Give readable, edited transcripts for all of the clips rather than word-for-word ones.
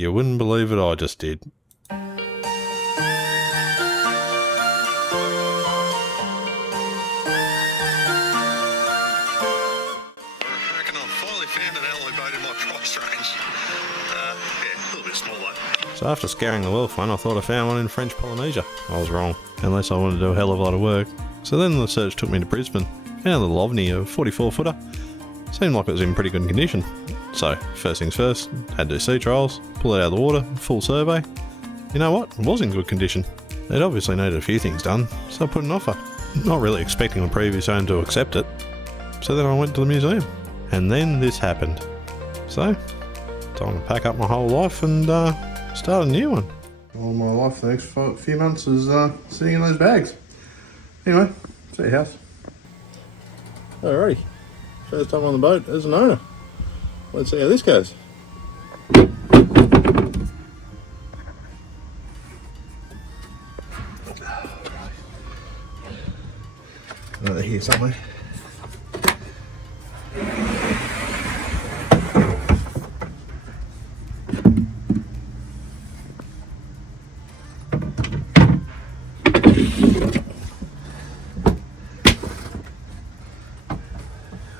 You wouldn't believe it, I just did. I reckon I've finally found an alloy boat in my price range. Yeah, a little bit small though. So after scouring the world one, I thought I found one in French Polynesia. I was wrong, unless I wanted to do a hell of a lot of work. So then the search took me to Brisbane. Found a little Ovni, a 44 footer. Seemed like it was in pretty good condition. So, first things first, had to do sea trials, pull it out of the water, full survey. You know what? It was in good condition. It obviously needed a few things done, so I put an offer. Not really expecting the previous owner to accept it. So then I went to the museum. And then this happened. So, time to pack up my whole life and start a new one. All my life for the next few months is sitting in those bags. Anyway, see your house. Alrighty, first time on the boat as an owner. Let's see how this goes. They're here somewhere.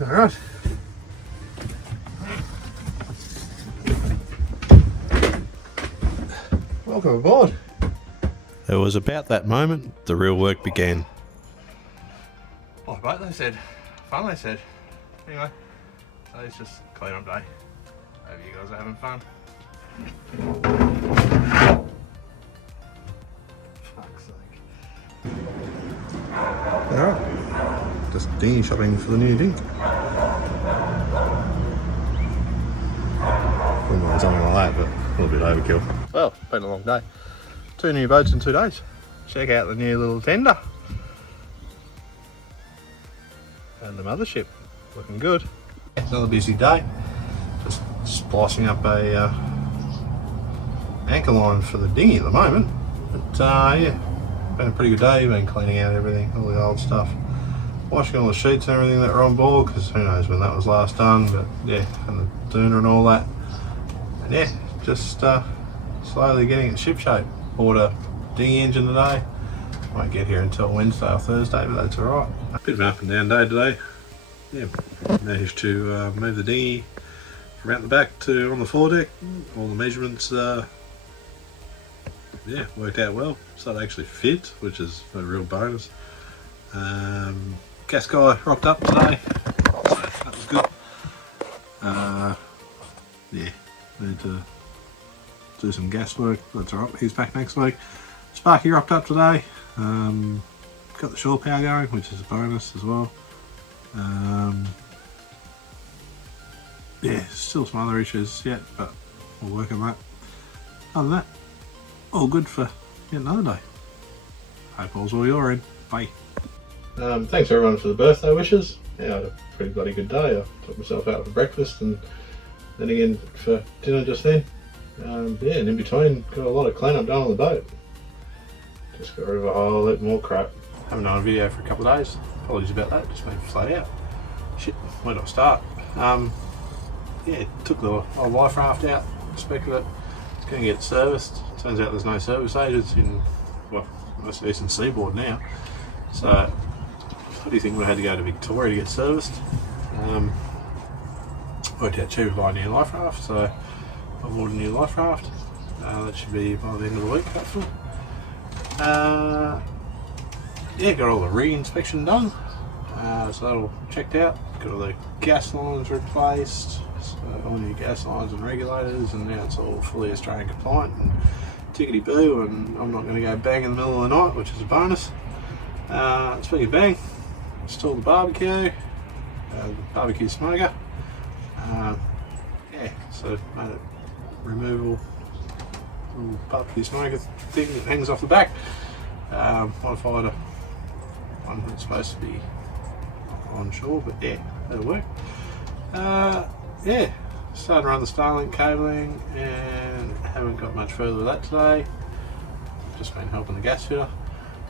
Alright. Welcome aboard. It was about that moment the real work began. Oh, but they said, fun they said. Anyway, so it's just clean up day. Hope you guys are having fun. Fuck's sake. Alright, just dinghy shopping for the new dinghy. Wouldn't mind something like that, but a little bit overkill. Well, been a long day. 2 new boats in 2 days. Check out the new little tender. And the mothership, looking good. It's another busy day. Just splicing up a anchor line for the dinghy at the moment. But yeah, been a pretty good day. Been cleaning out everything, all the old stuff. Washing all the sheets and everything that are on board, because who knows when that was last done. But yeah, and the doona and all that. And yeah, just slowly getting it shipshape. Bought a dinghy engine today. Won't get here until Wednesday or Thursday, but that's alright. A bit of an up and down day today. Yeah, managed to move the dinghy from out the back to on the foredeck. All the measurements, yeah, worked out well. So it actually fit, which is a real bonus. Gas guy rocked up today, so that was good. Yeah, need to do some gas work. That's alright. He's back next week. Sparky rocked up today. Got the shore power going, which is a bonus as well. Yeah, still some other issues yet, but we'll work on that. Other than that, all good for yet another day. Hope all's all you're in. Bye. Thanks everyone for the birthday wishes. Yeah, I had a pretty bloody good day. I took myself out for breakfast and then again for dinner just then. Yeah, and in between, got a lot of cleanup done on the boat. Just got rid of a whole lot more crap. Haven't done a video for a couple of days. Apologies about that, just been flat out. Shit, where do I start? Yeah, took the old life raft out, inspected it. It's going to get serviced. Turns out there's no service agents in, well, most of Eastern Seaboard now. So, what do you think we had to go to Victoria to get serviced? Worked out cheaper by a new life raft, so I bought a new life raft. That should be by the end of the week, hopefully. Yeah, got all the re-inspection done, so that all checked out. Got all the gas lines replaced, so all new gas lines and regulators, and now it's all fully Australian compliant and tickety boo, and I'm not going to go bang in the middle of the night, which is a bonus. Speaking of bang, installed the barbecue smoker. Yeah, so made it removable little barbecue smoker thing that hangs off the back. Modified a one that's supposed to be on shore, but yeah, that'll work. Yeah, started to run the Starlink cabling and haven't got much further with that today. Just been helping the gas fitter,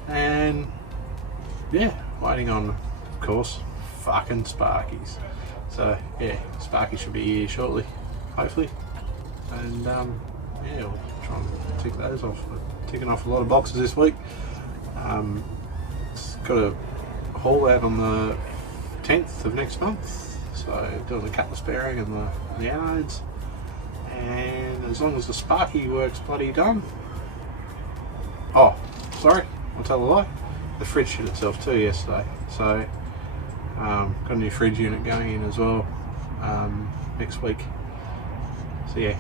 and yeah, waiting on, of course, fucking Sparkies. So yeah, Sparky should be here shortly, hopefully. And yeah, we'll try and tick those off. We're ticking off a lot of boxes this week. It's got a haul out on the 10th of next month, so doing the cutlass bearing and the anodes. And as long as the sparky works bloody done. Oh, sorry, I'll tell a lie. The fridge shit itself too yesterday. So, got a new fridge unit going in as well next week. So yeah,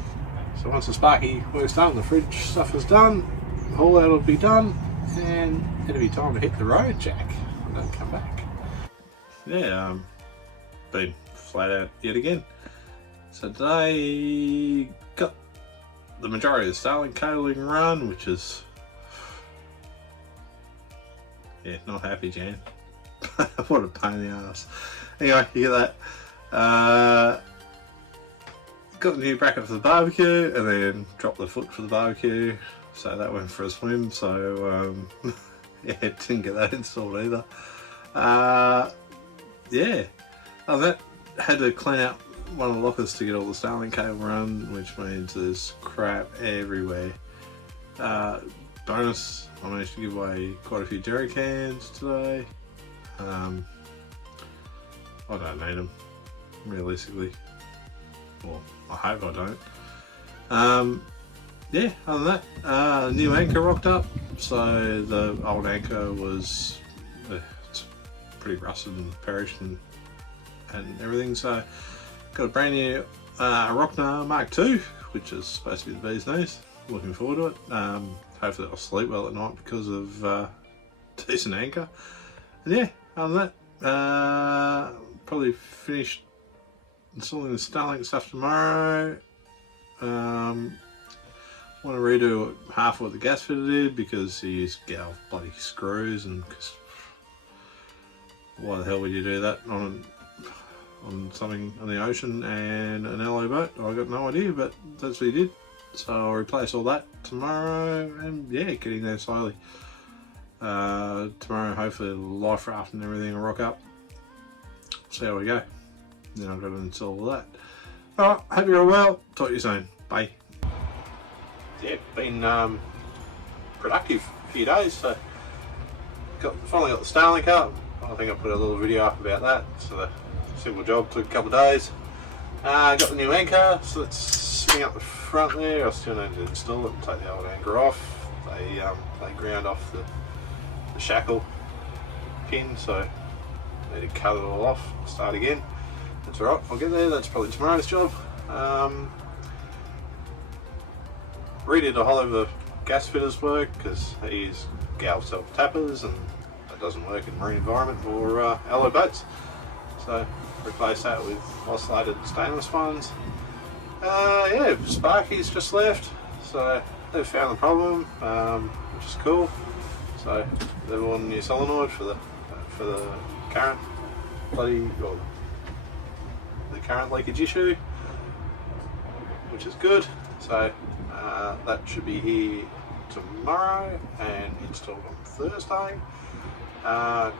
so once the sparky work's done, the fridge stuff is done, the haul out will be done, and it'll be time to hit the road, Jack, and then come back. Yeah, been flat out yet again. So today got the majority of the Starlink cabling run, which is, yeah, not happy, Jan. What a pain in the ass. Anyway, you get that. Got the new bracket for the barbecue, and then dropped the foot for the barbecue, so that went for a swim. So yeah, didn't get that installed either. Yeah, that had to clean out one of the lockers to get all the Starlink cable run, which means there's crap everywhere. Bonus, I managed to give away quite a few jerry cans today. I don't need them, realistically. Well, I hope I don't. Yeah, other than that, new anchor rocked up. So the old anchor was it's pretty rusted and perished and everything. So got a brand new Rockner Mark II, which is supposed to be the bee's knees. Looking forward to it. Hopefully I'll sleep well at night because of decent anchor. And yeah, other than that, probably finished installing the Starlink stuff tomorrow. Want to redo half of what the gas fitter did because he used gal bloody screws, and cause why the hell would you do that on something on the ocean and an alloy boat? I got no idea, but that's what he did. So I'll replace all that tomorrow, and yeah, getting there slowly. Tomorrow hopefully the life raft and everything will rock up. See how we go. Then I've got to install all that. Alright, hope you're all well. Talk to you soon. Bye. Yeah, been productive a few days, so finally got the Starlink up. I think I put a little video up about that. So the simple job took a couple of days. Got the new anchor, so let's swing up the front there. I still need to install it and take the old anchor off. They ground off the shackle pin, so I need to cut it all off, start again. That's alright, I'll get there. That's probably tomorrow's job. Redid a whole of the gas fitters work because they use gal self tappers and that doesn't work in marine environment or alloy boats. So replace that with oscillated stainless ones. Yeah, Sparky's just left, so they've found the problem, which is cool. So they've ordered a new solenoid for the current the current leakage issue, which is good. So that should be here tomorrow and installed on Thursday.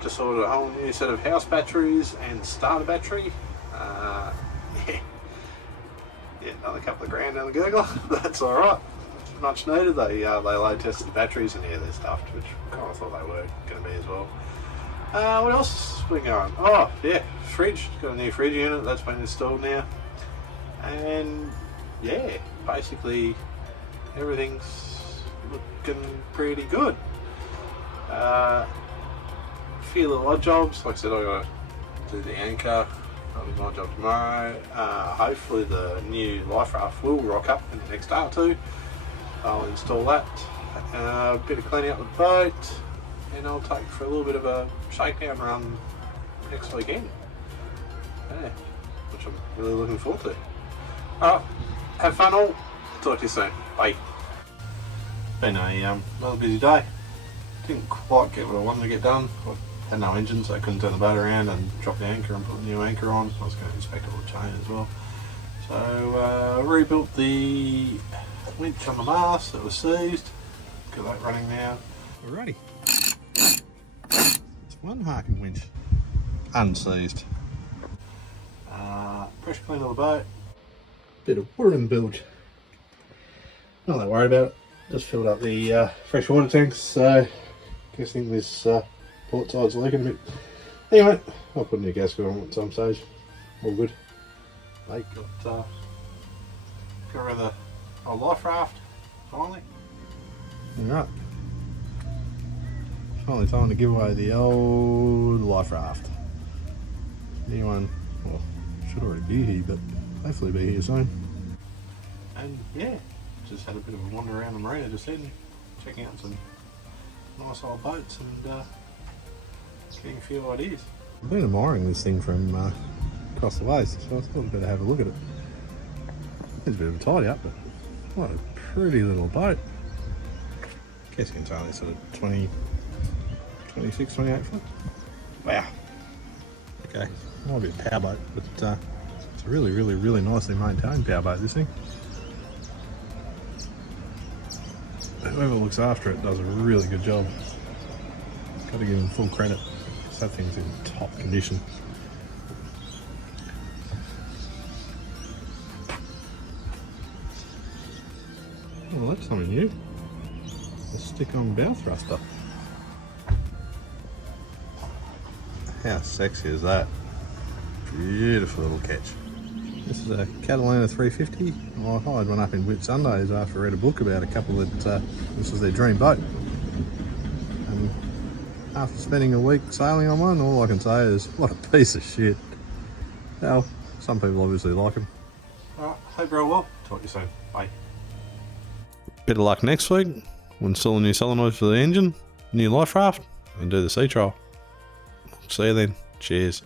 Just ordered a whole new set of house batteries and starter battery. Yeah, another couple of grand down the gurgler. That's all right. Much needed. They load tested the batteries and yeah, they're stuffed, which I kind of thought they were going to be as well. What else has been going? Oh yeah, fridge. Got a new fridge unit that's been installed now, and yeah, basically everything's looking pretty good. A few little odd jobs. Like I said, I got to do the anchor. That'll be my job tomorrow. Hopefully the new life raft will rock up in the next day or two. I'll install that. A bit of cleaning up the boat, and I'll take for a little bit of a shakedown run next weekend. Yeah, which I'm really looking forward to. Alright, have fun all. Talk to you soon. Bye. Been a rather busy day. Didn't quite get what I wanted to get done. I had no engine, so I couldn't turn the boat around and drop the anchor and put the new anchor on. I was going to inspect all the chain as well. So rebuilt the winch on the mast that was seized. Got that running now. Alrighty. It's one harking winch. Unseized. Pressure clean on the boat. Bit of wooden bilge. Not that worried about it. Just filled up the fresh water tanks, so guessing this port side's leaking a bit. Anyway, I'll put a new gasket on at some stage. All good. Mate, got rid of the old life raft finally. Alright. Finally time to give away the old life raft. New one, well, should already be here, but hopefully be here soon. And yeah, just had a bit of a wander around the marina just then, checking out some nice old boats and getting a few ideas. I've been admiring this thing from across the way, so I thought I'd better have a look at it. It's a bit of a tidy up, but what a pretty little boat. I guess you can tell it's sort of 20, 26, 28 foot. Wow. Okay, might be a powerboat, but it's a really, really, really nicely maintained powerboat, this thing. Whoever looks after it does a really good job. Got to give them full credit, because that thing's in top condition. Well, that's something new. A stick-on bow thruster. How sexy is that? Beautiful little catch. This is a Catalina 350. I hired one up in Whitsundays after I read a book about a couple that this was their dream boat. And after spending a week sailing on one, all I can say is, what a piece of shit. Well, some people obviously like them. Alright, hope you're all well. Talk to you soon. Bye. Bit of luck next week. We'll install a new solenoid for the engine, new life raft, and do the sea trial. See you then. Cheers.